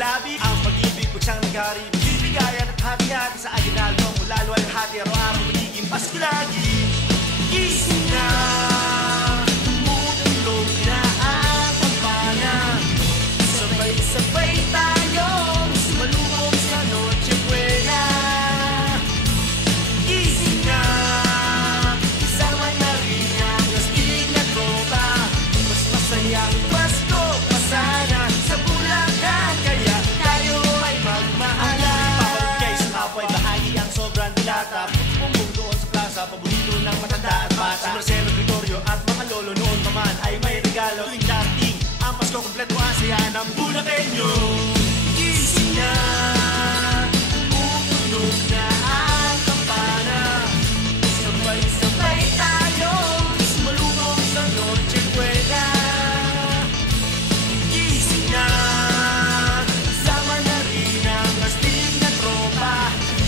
labi. Ang pag-ibig pag siyang naghari, bibigayan at hati-hati sa aginaldo. Mula luwalhati, araw-araw magiging Pasko lagi. Gising na, tumutulog na ang kampana. Sabay-sabay tayong sumalubong sa Noche Buena. Gising na, isama na rin ang astig na tropa. Mas masayang Pasko pa sana sa Bulacan, kaya tayo ay magmahalan. Pahod kayo sa kapwa ay bahagi ang sobrang dilata. Pumbong doon sa plaza, paborito ng matanda at bata. Si Marcelo Gregorio at mga lolo noon naman ay may regalo. Tuwing darating ang Pasko, kompleto ang saya ng Bulakenyo. Gising na, tumutunog na ang kampana. Sabay-sabay tayong sumalubong sa Noche Buena. Gising na, kasama na rin ang astig na tropa.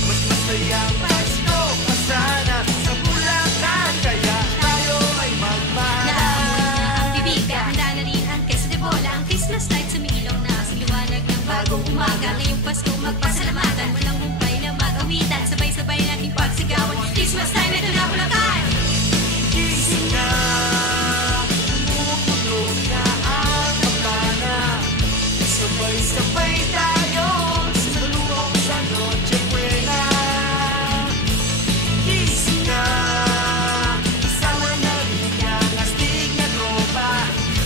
Mas masayang Pasko pa sana sa Bulacan, kaya tayo ay magmahalan. Naamon na ang bibig, handa na rin ang queso de bola. Ang Christmas light sumilaw na sa liwanag ng bagong umaga. Ngayong Pasko magpasalamatan, walang humpay na mag-awitan. Sabay-sabay nating pagsigawan, Christmas time, ito na Bulacan. Gising na, tumutunog na ang kampana. Sabay-sabay tayong sumalubong sa Noche Buena. Gising na, kasama na rin ang astig na tropa.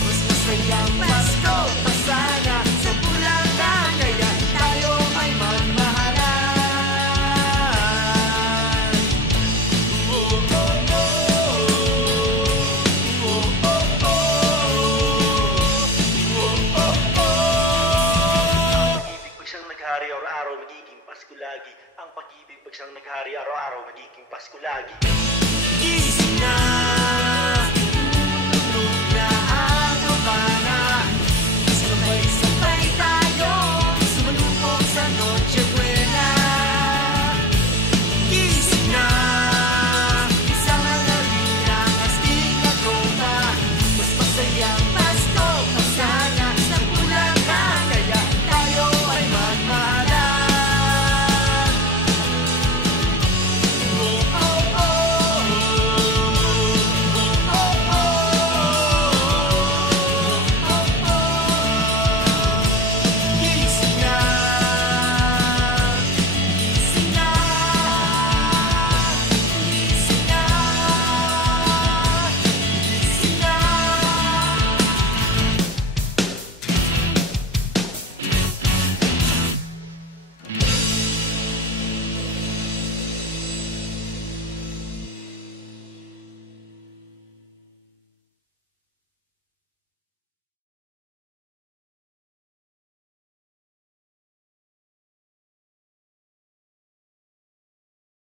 Mas masayang Pasko pa sana sa Bulacan, kaya tayo ay magmahalan. Oh, oh, oh, oh, oh, oh, oh, oh, oh. Ang pag-ibig pag siyang naghari, araw-araw magiging Pasko lagi. Ang pag-ibig pag siyang naghari, araw-araw magiging Pasko lagi.